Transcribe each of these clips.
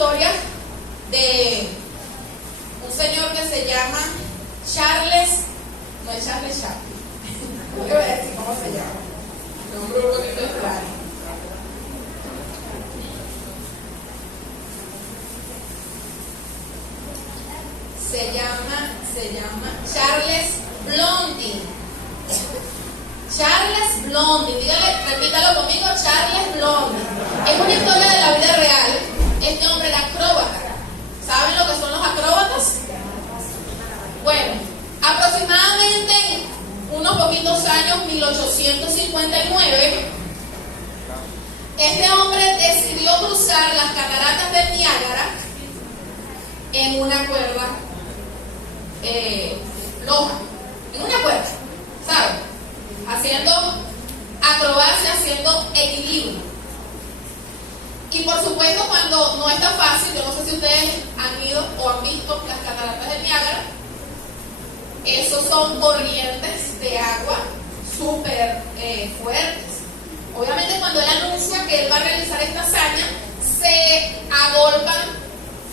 historia de un señor que se llama Charles, no es Charles Chaplin, no voy a decir cómo se llama, nombre un poquito extraño. Se llama Charles Blondin. Charles Blondin, dígale, repítalo conmigo, Charles Blondin. Es una historia de la vida real. Este hombre era acróbata. ¿Saben lo que son los acróbatas? Bueno, aproximadamente unos poquitos años, 1859, este hombre decidió cruzar las cataratas del Niágara en una cuerda floja, en una cuerda, ¿saben? Haciendo acrobacia, haciendo equilibrio. Y por supuesto, cuando no está fácil, yo no sé si ustedes han ido o han visto las cataratas del Niágara, esos son corrientes de agua súper fuertes. Obviamente, cuando él anuncia que él va a realizar esta hazaña, se agolpan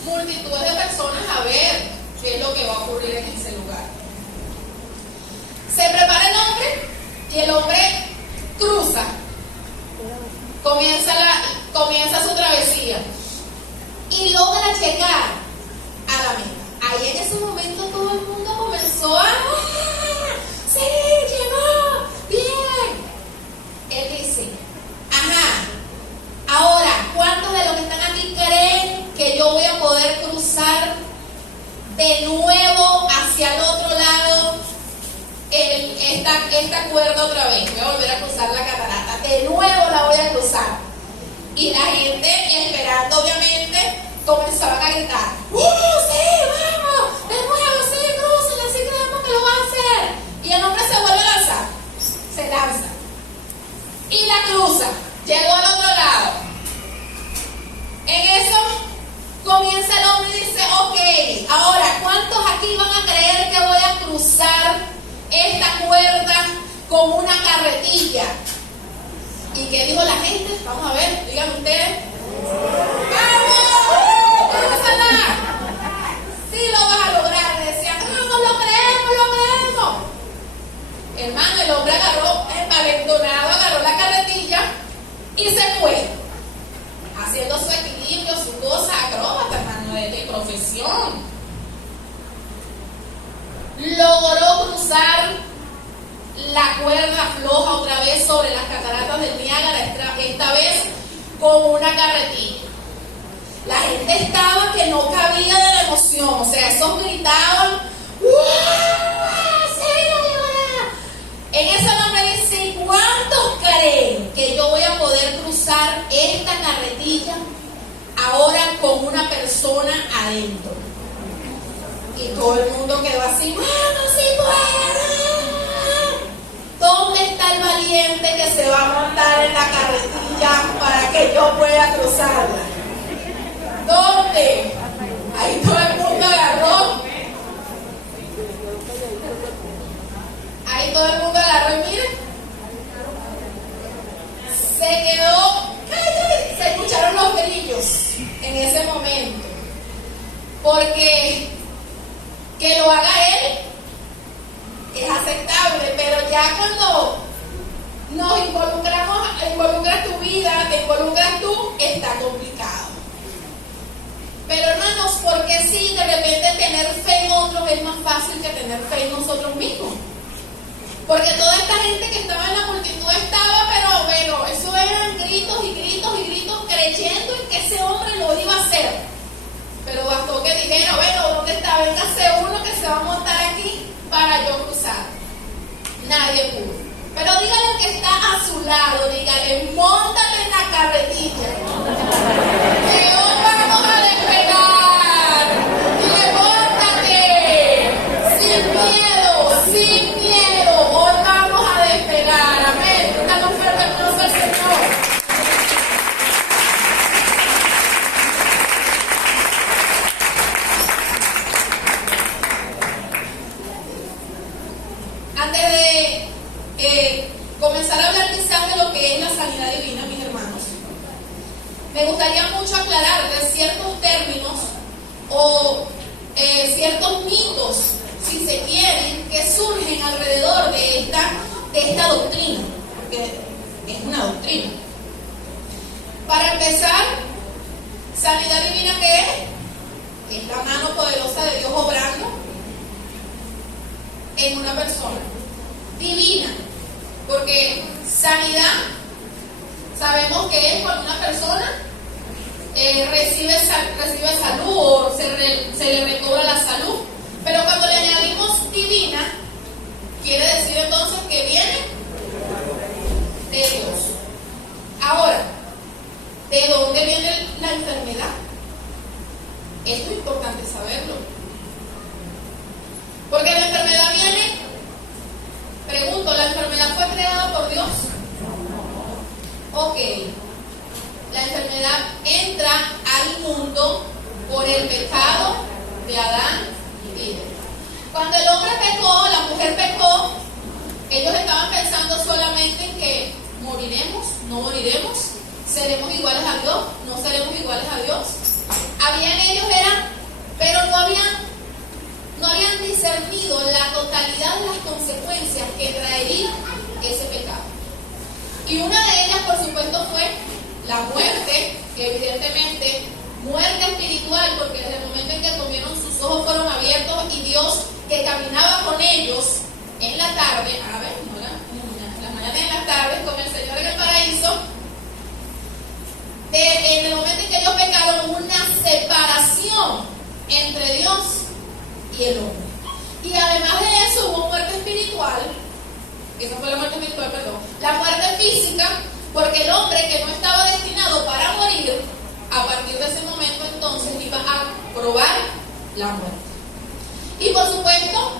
multitudes de personas a ver qué es lo que va a ocurrir en ese lugar. Se prepara el hombre y el hombre cruza, comienza su travesía y logra llegar a la meta. Ahí en ese momento todo el mundo comenzó a ¡sí, llegó! ¡Bien! Él dice, ajá, ahora, ¿cuántos de los que están aquí creen que yo voy a poder cruzar de nuevo hacia el otro lado esta cuerda otra vez? Voy a volver a cruzar la catarata, de nuevo la voy a cruzar. Y la gente, esperando obviamente, comenzaban a gritar, ¡sí, vamos! ¡De nuevo, sí, crucen! Así creemos que lo va a hacer. Y el hombre se vuelve a lanzar, se lanza y la cruza, llegó al otro lado. En eso comienza el hombre y dice, ok, ahora, ¿cuántos aquí van a creer que voy a cruzar esta cuerda con una carretilla? ¿Y qué dijo la gente? Vamos a ver, díganme ustedes. ¡Vamos! ¡Crúzala! Sí lo vas a lograr. Le decían, ¡vamos, lo creemos, lo creemos! Hermano, el hombre agarró, envalentonado, agarró la carretilla y se fue, haciendo su equilibrio, su cosa acróbata, hermano, de profesión. Logró cruzar la cuerda floja otra vez sobre las cataratas del Niágara, esta vez con una carretilla. La gente estaba que no cabía de la emoción, o sea, esos gritaban, ¡sí, lo logrará! En ese nombre dice, ¿cuántos creen que yo voy a poder cruzar esta carretilla ahora con una persona adentro? Y todo el mundo quedó así, ¡vamos, sí puedo! ¿Dónde está el valiente que se va a montar en la carretilla para que yo pueda cruzarla? ¿Dónde? Ahí todo el mundo agarró. Ahí todo el mundo agarró y miren, se quedó, se escucharon los grillos en ese momento. Porque que lo haga él es aceptable, pero ya cuando nos involucras tu vida, te involucras tú, está complicado. Pero hermanos, ¿por qué si de repente tener fe en otros es más fácil que tener fe en nosotros mismos? Porque toda esta gente que estaba en la multitud estaba, pero eso eran gritos y gritos y gritos, creyendo en que ese hombre lo iba a hacer. Pero bastó que dijera, bueno, ¿dónde está? Véngase uno que se va a montar aquí para yo cruzar. Nadie pudo. Pero dígale al que está a su lado, dígale, móntate en la carretilla, que hoy vamos a despegar. Dile, móntate, sin miedo, sin miedo, hoy vamos a despegar. Amén. Dale un fuerte aplauso al Señor. Antes de comenzar a hablar quizás de lo que es la sanidad divina, mis hermanos, me gustaría mucho ¿Sanidad divina qué es? Es la mano poderosa de Dios obrando en una persona. Divina, porque sanidad sabemos que es cuando una persona recibe salud o se le recobra la salud. Pero cuando le añadimos divina, quiere decir entonces que viene de Dios. Ahora, ¿de dónde viene la enfermedad? Esto es importante saberlo. Porque la enfermedad viene, pregunto, ¿la enfermedad fue creada por Dios? Ok. La enfermedad entra al mundo por el pecado de Adán y Eva. Cuando el hombre pecó, la mujer pecó, ellos estaban pensando solamente en que moriremos, no moriremos, seremos iguales a Dios, no seremos iguales a Dios. Pero no habían discernido la totalidad de las consecuencias que traería ese pecado. Y una de ellas, por supuesto, fue la muerte, que evidentemente, muerte espiritual, porque desde el momento en que comieron, sus ojos fueron abiertos y Dios, que caminaba con ellos en la tarde, en las mañanas y en las tardes, con el Señor en el paraíso, en el momento en que ellos pecaron, una separación entre Dios y el hombre. Y además de eso hubo muerte espiritual. Esa fue la muerte espiritual, perdón. La muerte física, porque el hombre que no estaba destinado para morir, a partir de ese momento entonces iba a probar la muerte. Y por supuesto,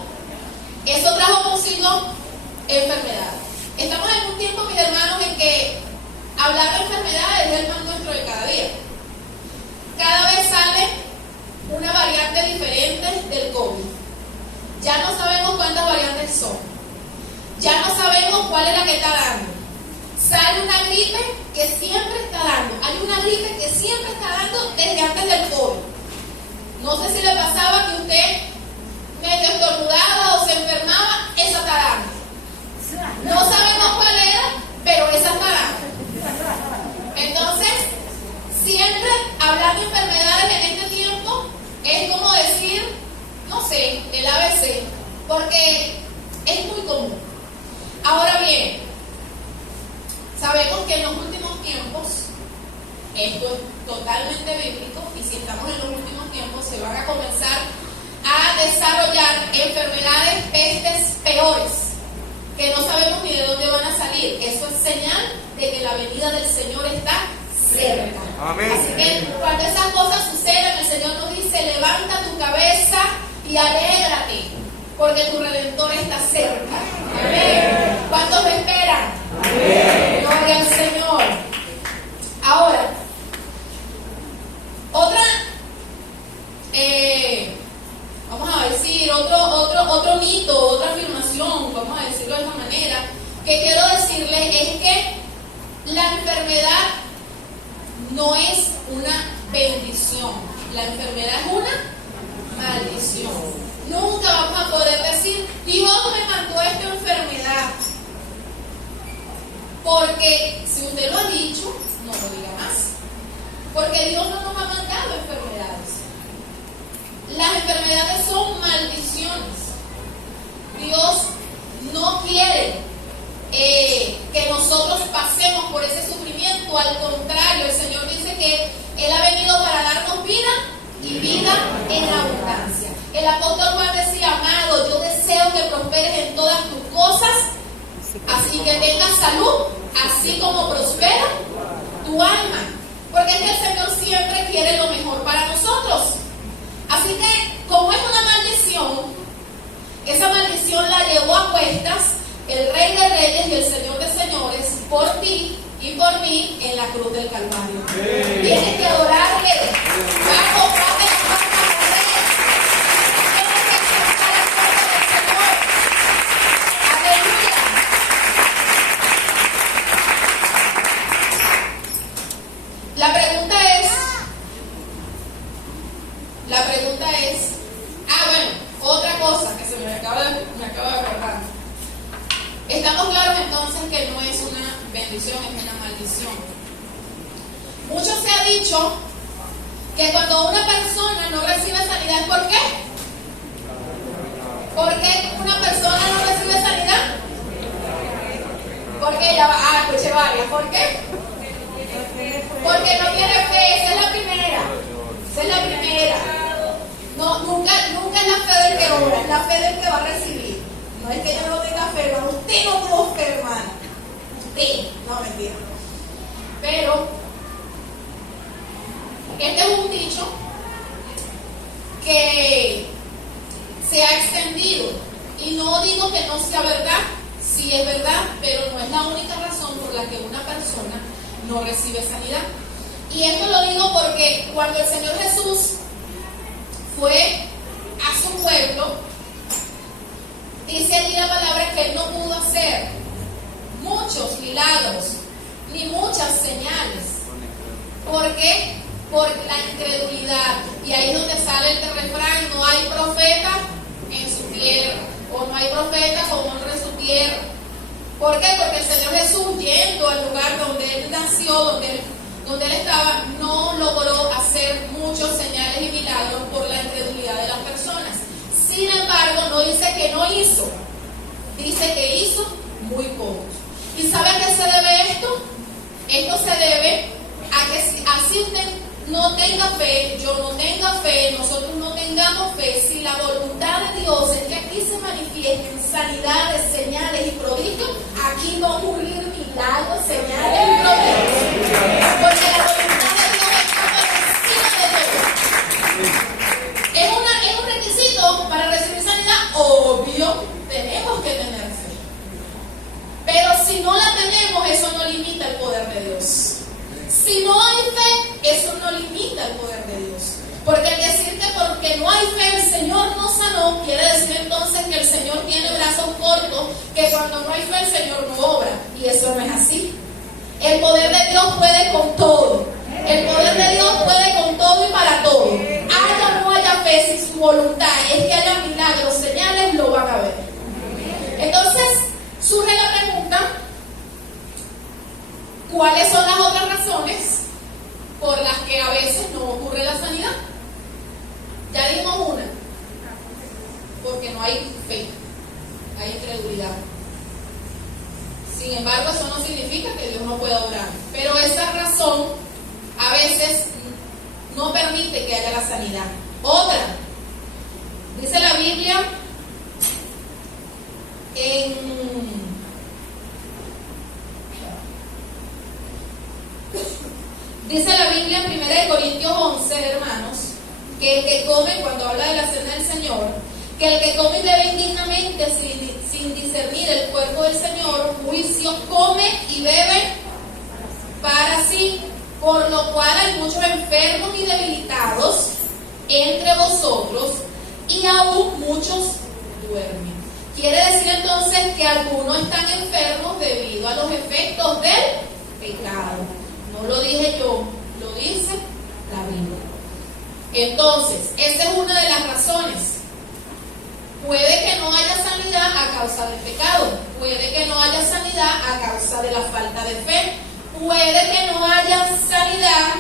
eso trajo consigo enfermedad. Estamos en un tiempo, mis hermanos, en que hablar de enfermedades es el pan nuestro de cada día. Cada vez sale una variante diferente del COVID. Ya no sabemos cuántas variantes son. Ya no sabemos cuál es la que está dando. Sale una gripe que siempre está dando. Hay una gripe que siempre está dando desde antes del COVID. No sé si le pasaba que usted medio estornudaba o se enfermaba, esa está dando. No sabemos cuál era, pero esa está dando. Entonces, siempre hablar de enfermedades en este tiempo es como decir, no sé, el ABC, porque es muy común. Ahora bien, sabemos que en los últimos tiempos, esto es totalmente bíblico, y si estamos en los últimos tiempos, se van a comenzar a desarrollar enfermedades, pestes peores, que no sabemos ni de dónde van a salir. Eso es señal de que la venida del Señor está cerca. Amén. Así que cuando esas cosas suceden, el Señor nos dice: levanta tu cabeza y alégrate, porque tu Redentor está cerca. Amén. ¿Cuántos me esperan? Amén. Gloria al Señor. Ahora, otra, vamos a decir, otro mito, otra afirmación, vamos a decirlo de esta manera, que quiero decirles es que la enfermedad no es una bendición, la enfermedad es una maldición. Nunca vamos a poder decir: Dios me mandó esta enfermedad, porque si usted lo ha dicho, no lo diga más, porque Dios no nos ha mandado enfermedades. Las enfermedades son maldiciones. Dios no quiere que nosotros pasemos por ese sufrimiento. Al contrario, el Señor dice que Él ha venido para darnos vida y vida en abundancia. El apóstol Juan decía: amado, yo deseo que prosperes en todas tus cosas, así que tengas salud, así como prospera tu alma. Porque es que el Señor siempre quiere lo mejor para nosotros. Así que, como es una maldición, esa maldición la llevó a cuestas el Rey de Reyes y el Señor de Señores por ti y por mí en la cruz del Calvario. Tienes que adorarle. Vamos, dame la palma con Él. Tienes que exaltar el nombre del Señor. Aleluya. La pregunta es, bueno, otra cosa que se me acaba de acordar. Estamos claros entonces que no es una bendición, es una maldición. Mucho se ha dicho que cuando una persona no recibe sanidad, ¿por qué? ¿Por qué una persona no recibe sanidad? Porque ella va, escuché varias, ¿por qué? Porque no tiene fe, esa es la primera. Esa es la primera. No, nunca es la fe del que ora, es la fe del que va a recibir. No es que yo no tenga fe, no, usted no tuvo fe, hermano. Usted, no, mentira. Pero, este es un dicho que se ha extendido. Y no digo que no sea verdad, sí es verdad, pero no es la única razón por la que una persona no recibe sanidad. Y esto lo digo porque cuando el Señor Jesús fue a su pueblo, dice allí la palabra que Él no pudo hacer muchos milagros ni muchas señales. ¿Por qué? Por la incredulidad. Y ahí es donde sale el refrán: no hay profeta en su tierra, o no hay profeta con honra en su tierra. ¿Por qué? Porque el Señor Jesús, yendo al lugar donde Él nació, donde él estaba, no logró hacer muchos señales y milagros por la incredulidad de las personas. Sin embargo, no dice que no hizo, dice que hizo muy pocos. ¿Y sabe a qué se debe esto? Esto se debe a que así usted no tenga fe, yo no tenga fe, nosotros no tengamos fe, si la voluntad de Dios es que aquí se manifiesten sanidades, señales y prodigios, aquí va a ocurrir milagros, señales y prodigios. Porque la voluntad de Dios está por encima de todo. Es un requisito para recibir sanidad, obvio, tenemos que tener fe. Pero si no la tenemos, eso no limita el poder de Dios. Si no hay fe, eso no limita el poder de Dios. Porque el decir que porque no hay fe el Señor no sanó, quiere decir entonces que el Señor tiene brazos cortos, que cuando no hay fe el Señor no obra. Y eso no es así. El poder de Dios puede con todo. El poder de Dios puede con todo y para todo. Haya o no haya fe, si su voluntad es que haya milagros, señales, lo van a ver. Entonces, surge la pregunta: ¿cuáles son las otras razones por las que a veces no ocurre la sanidad? Ya dimos una: porque no hay fe, hay incredulidad. Sin embargo, eso no significa que Dios no pueda obrar, pero esa razón a veces no permite que haya la sanidad. Otra, dice la Biblia Dice la Biblia en 1 Corintios 11, hermanos, que el que come, cuando habla de la cena del Señor, que el que come y bebe indignamente sin discernir el cuerpo del Señor, juicio, come y bebe para sí, por lo cual hay muchos enfermos y debilitados entre vosotros, y aún muchos duermen. Quiere decir entonces que algunos están enfermos debido a los efectos del pecado. No lo dije yo, lo dice la Biblia. Entonces, esa es una de las razones. Puede que no haya sanidad a causa del pecado, puede que no haya sanidad a causa de la falta de fe, puede que no haya sanidad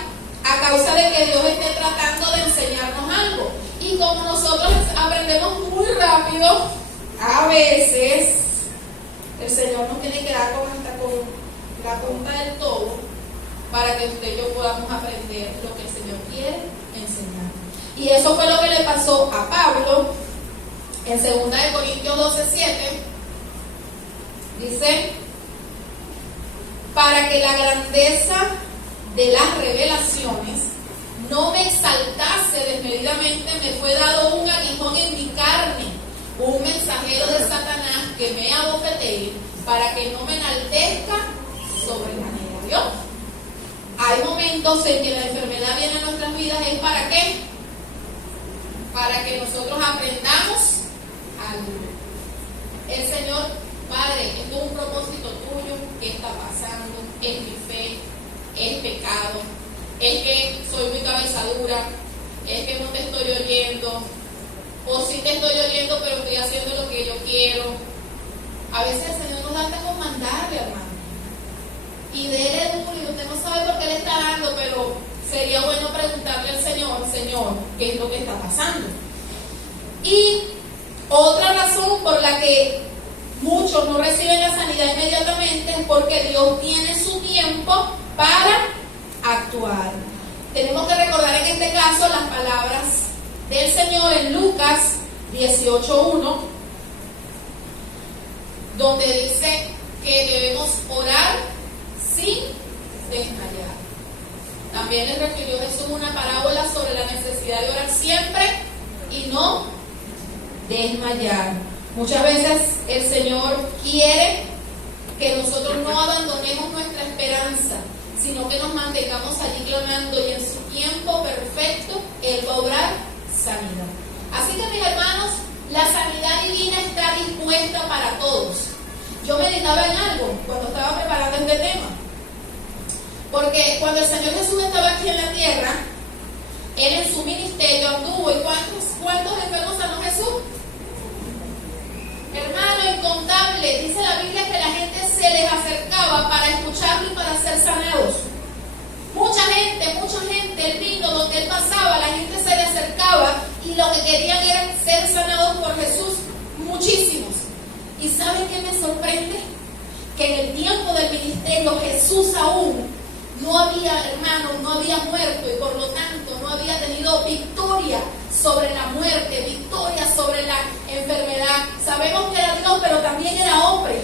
a causa de que Dios esté tratando de enseñarnos algo. Y como nosotros aprendemos muy rápido, a veces el Señor nos tiene que dar con la punta del todo para que usted y yo podamos aprender lo que el Señor quiere enseñar. Y eso fue lo que le pasó a Pablo en 2 Corintios 12:7. Dice: para que la grandeza de las revelaciones no me exaltase desmedidamente, me fue dado un aguijón en mi carne, un mensajero de Satanás que me abofetee, para que no me enaltezca sobremanera. ¿Vio? Hay momentos en que la enfermedad viene a nuestras vidas. ¿Es para qué? Para que nosotros aprendamos algo. El Señor, Padre, esto es un propósito tuyo. ¿Qué está pasando? ¿Es mi fe? ¿Es pecado? ¿Es que soy muy cabezadura? ¿Es que no te estoy oyendo? O sí te estoy oyendo, pero estoy haciendo lo que yo quiero. A veces el Señor nos da con mandarle, hermano. Y déle duro, y usted no sabe por qué le está dando, pero sería bueno preguntarle al Señor, Señor, ¿qué es lo que está pasando? Y otra razón por la que muchos no reciben la sanidad inmediatamente es porque Dios tiene su tiempo para actuar. Tenemos que recordar en este caso las palabras del Señor en Lucas 18:1, donde dice que debemos orar sin desmayar. También les refirió Jesús una parábola sobre la necesidad de orar siempre y no desmayar. Muchas veces el Señor quiere que nosotros no abandonemos nuestra esperanza, sino que nos mantengamos allí clamando, y en su tiempo perfecto Él va a obrar sanidad. Así que, mis hermanos, la sanidad divina está dispuesta para todos. Yo meditaba en algo cuando estaba preparando este tema, porque cuando el Señor Jesús estaba aquí en la tierra, Él en su ministerio anduvo. ¿Y cuántos enfermos sanó Jesús? Hermano, incontable. Dice la Biblia que la gente se les acercaba para escucharlo y para ser sanados. Mucha gente, Él vino donde Él pasaba, la gente se le acercaba y lo que querían era ser sanados por Jesús. Muchísimos. ¿Y saben qué me sorprende? Que en el tiempo del ministerio Jesús aún no había, hermano, no había muerto, y por lo tanto no había tenido victoria sobre la muerte, victoria sobre la enfermedad. Sabemos que era Dios, pero también era hombre,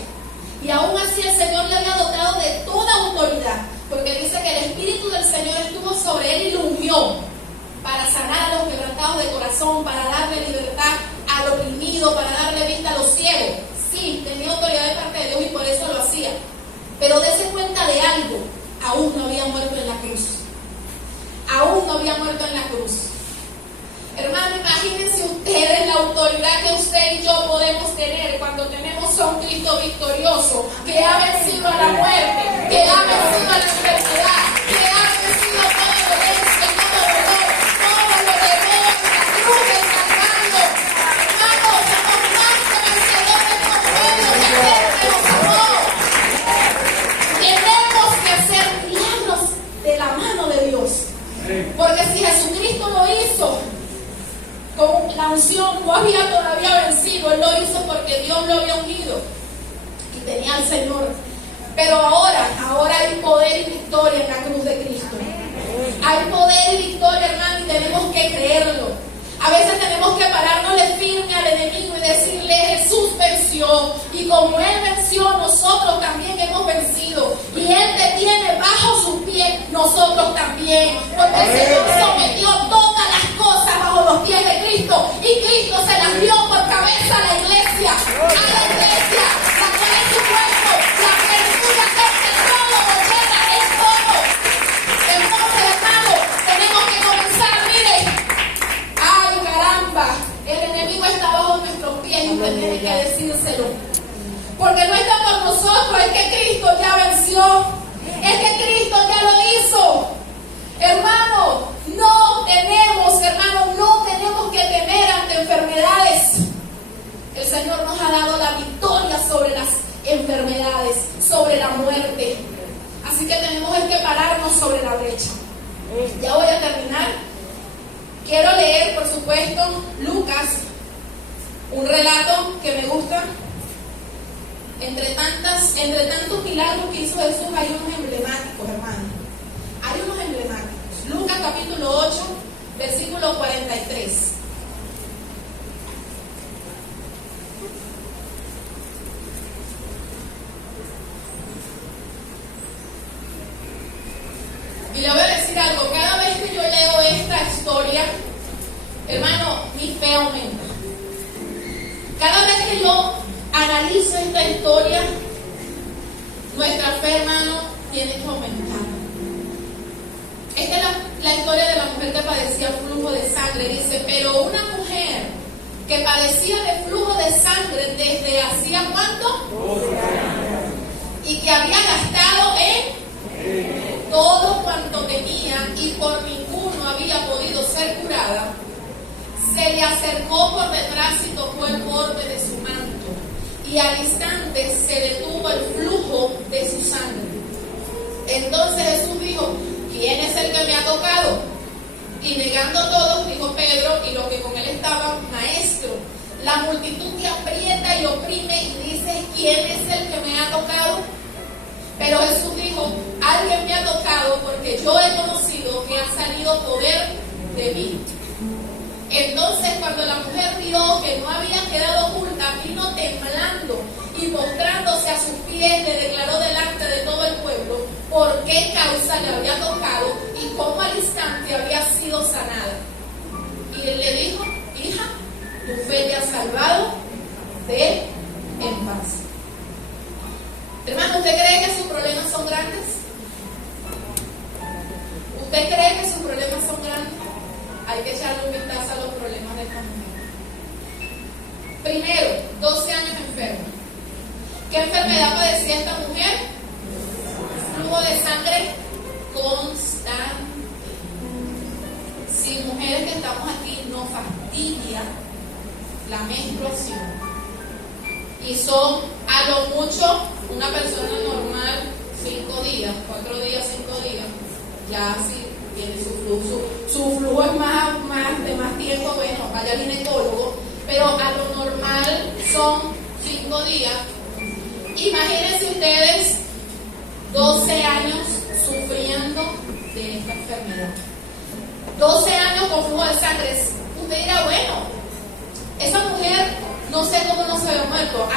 y aún así el Señor le había dotado de toda autoridad, porque dice que el Espíritu del Señor estuvo sobre él y lo ungió para sanar a los quebrantados de corazón, para darle libertad al oprimido, para darle vista a los ciegos. Sí, tenía autoridad de parte de Dios y por eso lo hacía. Pero dése cuenta de algo: aún no había muerto en la cruz. Aún no había muerto en la cruz. Hermano, imagínense ustedes la autoridad que usted y yo podemos tener cuando tenemos a un Cristo victorioso, que ha vencido a la muerte, que ha vencido a la enfermedad, que ha vencido toda dolencia, todo dolor, todo lo que veo en la cruz del Calvario. Hermano, somos más que vencedores con Dios, que Él nos amó. Tenemos que hacer milagros de la mano de Dios, porque si Jesucristo lo hizo con la unción, no había todavía vencido. Él lo hizo porque Dios lo había ungido y tenía al Señor. Pero ahora hay poder y victoria en la cruz de Cristo. Hay poder y victoria, hermano, y tenemos que creerlo. A veces tenemos que pararnos de firme al enemigo y decirle: Jesús venció, y como Él venció, nosotros también hemos vencido, y Él te tiene bajo sus pies, nosotros también, porque el Señor sometió todas las cosas bajo los pies de Cristo, y Cristo se las dio por cabeza a la iglesia, la cual es su cuerpo, la criatura que todo lo llena en todo. Entonces, hermano, tenemos que comenzar, mire. ¡Ay, caramba! El enemigo está bajo nuestros pies y usted tiene que decírselo. Porque no está por nosotros, es que Cristo ya venció. Es que Cristo ya lo hizo. Hermano, no tenemos que temer ante enfermedades. El Señor nos ha dado la victoria sobre las enfermedades, sobre la muerte. Así que tenemos que pararnos sobre la brecha. Ya voy a terminar. Quiero leer, por supuesto, Lucas, un relato que me gusta. Entre tantos milagros que hizo Jesús, hay unos emblemáticos, hermano. Hay unos emblemáticos. Lucas capítulo 8, versículo 43. Y le voy a decir algo: cada vez que yo leo esta historia, hermano, mi fe aumenta. Cada vez que yo analizo esta historia, nuestra fe, hermano, tiene que aumentar. Esta es la historia de la mujer que padecía flujo de sangre. Dice: pero una mujer que padecía de flujo de sangre desde hacía ¿cuánto? 12 años. Y que había gastado en todo cuanto tenía y por ninguno había podido ser curada, se le acercó por detrás y tocó el borde de su manto, y al instante se detuvo el flujo de su sangre. Entonces Jesús dijo: ¿quién es el que me ha tocado? Y negando a todos, dijo Pedro y los que con él estaban, maestro, la multitud te aprieta y oprime y dices, ¿quién es el que me ha tocado? Pero Jesús dijo, alguien me ha tocado porque yo he conocido que ha salido poder de mí. Entonces cuando la mujer vio que no había quedado oculta, vino temblando y postrándose a sus pies le declaró delante de todo el pueblo por qué causa le había tocado y cómo al instante había sido sanada. Y él le dijo, hija, tu fe te ha salvado, ve en paz. Hermano, ¿usted cree que sus problemas son grandes? ¿Usted cree que sus problemas son grandes? Hay que echarle un vistazo a los problemas de esta mujer. Primero, 12 años enferma. ¿Qué enfermedad padecía esta mujer? Flujo de sangre constante. Si mujeres que estamos aquí nos fastidia la menstruación y son a lo mucho una persona normal 5 días, 4 días, 5 días, ya si tiene su flujo es de más tiempo, bueno, vaya al ginecólogo, pero a lo normal son 5 días. Imagínense ustedes 12 años sufriendo de esta enfermedad. 12 años con flujo de sangre. Usted dirá, bueno, esa mujer no sé cómo no se había muerto.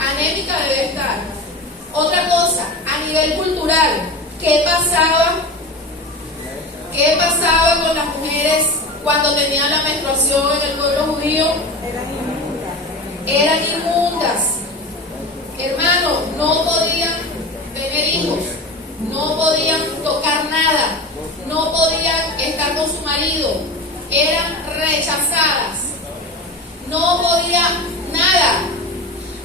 Anémica debe estar. Otra cosa, a nivel cultural, ¿qué pasaba con las mujeres cuando tenían la menstruación en el pueblo judío? Eran inmundas. Hermano, no podían tener hijos, no podían tocar nada, no podían estar con su marido, eran rechazadas, no podían nada.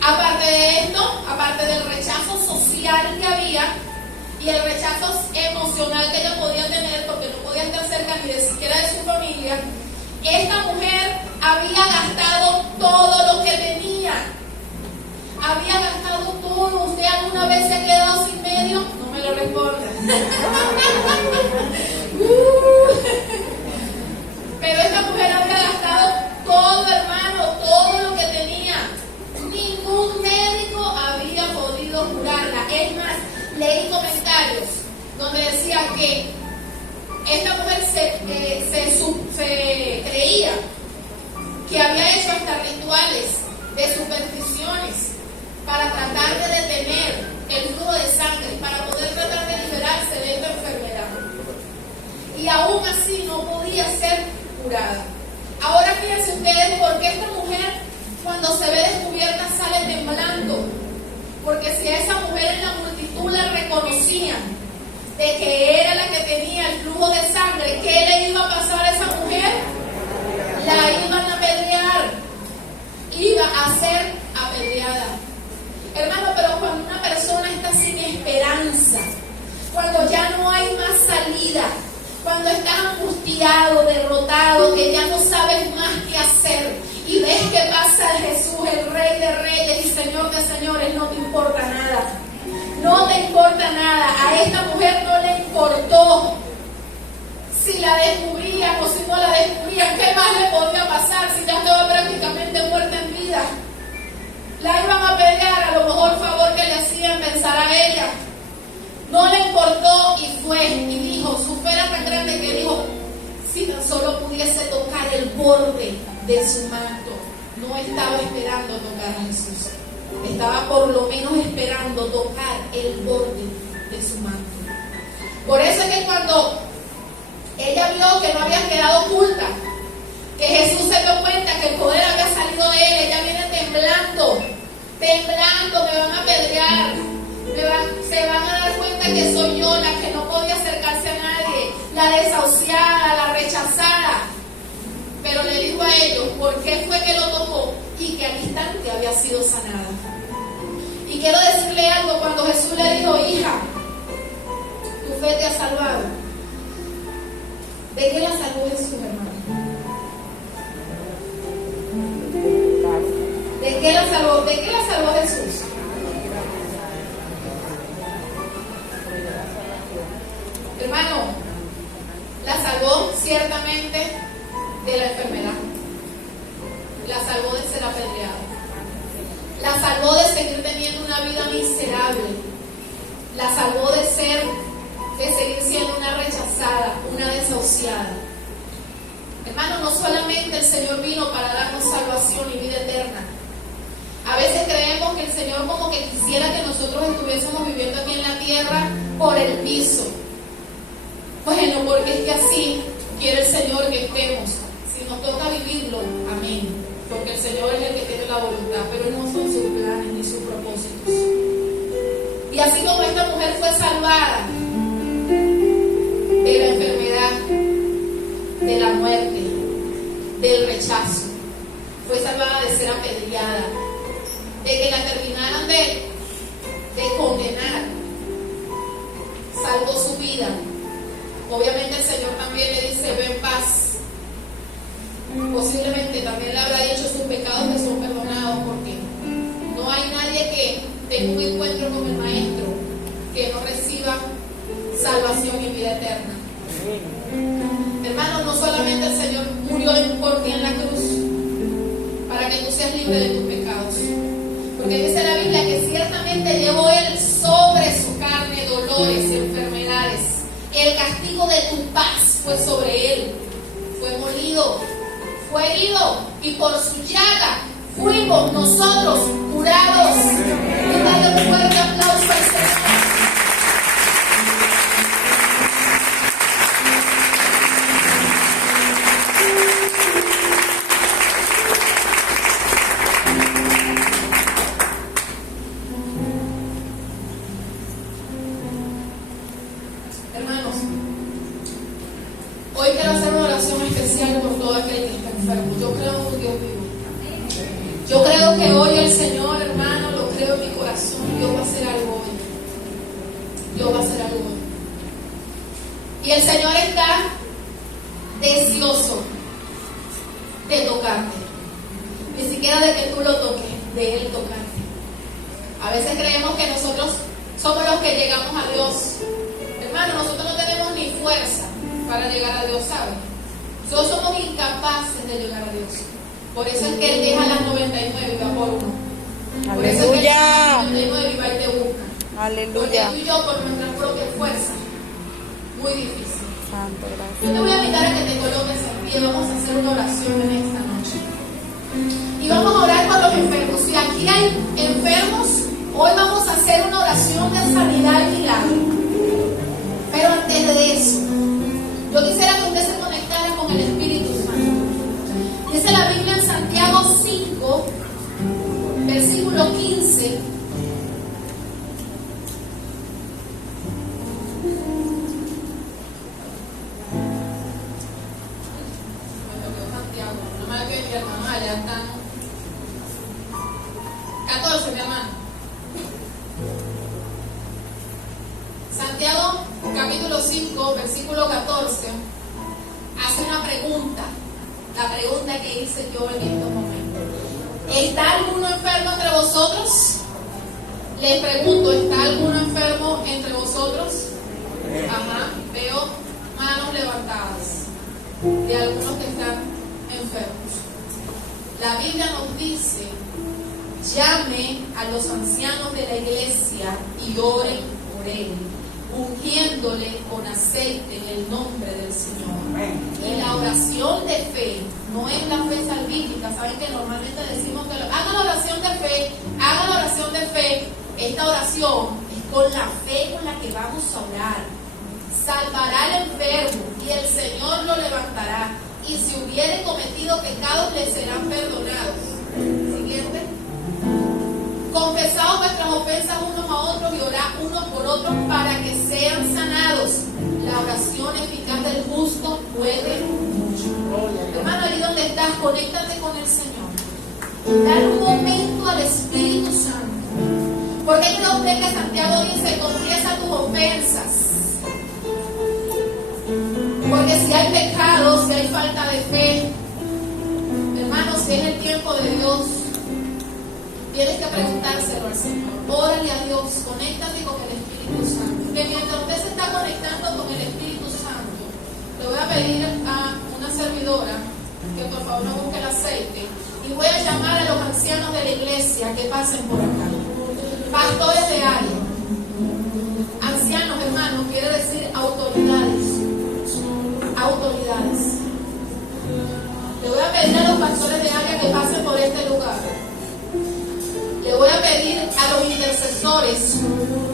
Aparte de esto, aparte del rechazo social que había y el rechazo emocional que ella podía tener porque no podía estar cerca ni de siquiera de su familia, esta mujer había gastado todo lo que tenía. Había gastado todo. ¿Usted alguna vez se ha quedado sin medio? No me lo responda. Pero esta mujer había gastado todo, hermano, todo lo que tenía. Ningún médico había podido curarla. Es más, leí comentarios donde decía que esta mujer se creía que había hecho hasta rituales de supersticiones para tratar de detener el flujo de sangre, para poder tratar de liberarse de esta enfermedad. Y aún así no podía ser curada. Ahora fíjense ustedes por qué esta mujer, cuando se ve descubierta, sale temblando. Porque si a esa mujer en la multitud la reconocían de que era la que tenía el flujo de sangre, ¿qué le iba a pasar a esa mujer? La iban a apedrear. Iba a ser apedreada. Hermano, pero cuando una persona está sin esperanza, cuando ya no hay más salida, cuando estás angustiado, derrotado, que ya no sabes más qué hacer, y ves que pasa Jesús, el Rey de Reyes y Señor de Señores, no te importa nada. No te importa nada. A esta mujer no le importó si la descubrían o si no la descubrían. ¿Qué más le podía pasar si ya estaba prácticamente muerta en vida? La iban a pelear, a lo mejor favor que le hacían pensar a ella. No le importó y fue y dijo, su fe era tan grande que dijo, si tan solo pudiese tocar el borde de su manto. No estaba esperando tocar a Jesús. Estaba por lo menos esperando tocar el borde de su manto. Por eso es que cuando ella vio que no había quedado oculta, que Jesús se dio cuenta que el poder había salido de él, ella viene temblando, me van a apedrear, se van a dar cuenta que soy yo la que no podía acercarse a nadie, la desahuciada, la rechazada. Pero le dijo a ellos por qué fue que lo tocó y que al instante había sido sanada. Y quiero decirle algo, cuando Jesús le dijo, hija, tu fe te ha salvado. ¿De qué la salvó Jesús, hermano? ¿De qué la salvó Jesús? ciertamente de la enfermedad. La salvó de ser apedreada. La salvó de seguir teniendo una vida miserable. La salvó de seguir siendo una rechazada, una desahuciada. Hermano, no solamente el Señor vino para darnos salvación y vida eterna. A veces creemos que el Señor como que quisiera que nosotros estuviésemos viviendo aquí en la tierra por el piso. Bueno, porque es que así quiere el Señor que estemos. Si nos toca vivirlo, amén. Porque el Señor es el que tiene la voluntad, pero no son sus planes ni sus propósitos. Y así como esta mujer fue salvada de la enfermedad, de la muerte, del rechazo, fue salvada de ser apedreada, de que la terminaran de condenar, salvó su vida. Obviamente el Señor también le dice: ve en paz. Posiblemente también le habrá dicho sus pecados que son perdonados, porque no hay nadie que tenga un encuentro con el Maestro que no reciba salvación y vida eterna. Hermano, no solamente el Señor murió por ti en la cruz para que tú seas libre de tus pecados, porque dice la Biblia que ciertamente llevó Él sobre su carne dolores y enfermedades. El castigo de tu paz fue sobre Él. Fue molido, fue herido, y por su llaga fuimos nosotros curados. Y dale un fuerte aplauso al Señor. Hermanos, hoy quiero hacer una oración especial por todo aquel que está enfermo. Yo creo en un Dios vivo. Yo creo que hoy el Señor, hermano, lo creo en mi corazón. Dios va a hacer algo hoy. Dios va a hacer algo hoy. Y el Señor está deseoso de tocarte. Ni siquiera de que tú lo toques, de Él tocarte. A veces creemos que nosotros somos los que llegamos a Dios. Hermano, nosotros no tenemos ni fuerza para llegar a Dios, ¿saben? Nosotros somos incapaces de llegar a Dios. Por eso es que Él deja las 99 y va por uno. Por eso es que Él deja las 99 y va y te busca. Aleluya. Porque tú y yo, por nuestra propia fuerza, muy difícil. Santo, gracias. Yo te voy a invitar a que te coloques en pie. Vamos a hacer una oración en esta noche. Y vamos a orar por los enfermos. Si aquí hay enfermos, hoy vamos a hacer una oración de sanidad y milagro. Pero antes de eso, yo quisiera que usted se conectara con el Espíritu Santo. Dice la Biblia en Santiago 5, versículo 15. Santiago, no me que mi hermano allá están 14, mi hermano. Santiago capítulo 5, versículo 14, hace una pregunta. La pregunta que hice yo en estos momentos: ¿está alguno enfermo entre vosotros? Les pregunto, ¿está alguno enfermo entre vosotros? Ajá, veo manos levantadas de algunos que están enfermos. La Biblia nos dice: llame a los ancianos de la iglesia y oren por él, ungiéndole con aceite en el nombre del Señor. Y la oración de fe no es la fe salvífica. Saben que normalmente decimos que hagan la oración de fe, hagan la oración de fe. Esta oración es con la fe con la que vamos a orar. Salvará al enfermo y el Señor lo levantará, y si hubiere cometido pecados le serán perdonados. Siguiente. Confesaos vuestras ofensas unos a otros y orad unos por otros para que sean sanados. La oración eficaz del justo puede mucho. Hermano, ahí donde estás, conéctate con el Señor. Dale un momento al Espíritu Santo. Porque cree usted que Santiago dice: confiesa tus ofensas? Porque si hay pecado, si hay falta de fe, hermano, si es el tiempo de Dios, tienes que preguntárselo al Señor. Órale a Dios, conéctate con el Espíritu Santo. Que mientras usted se está conectando con el Espíritu Santo, le voy a pedir a favor me busque el aceite. Y voy a llamar a los ancianos de la iglesia que pasen por acá. Pastores de área.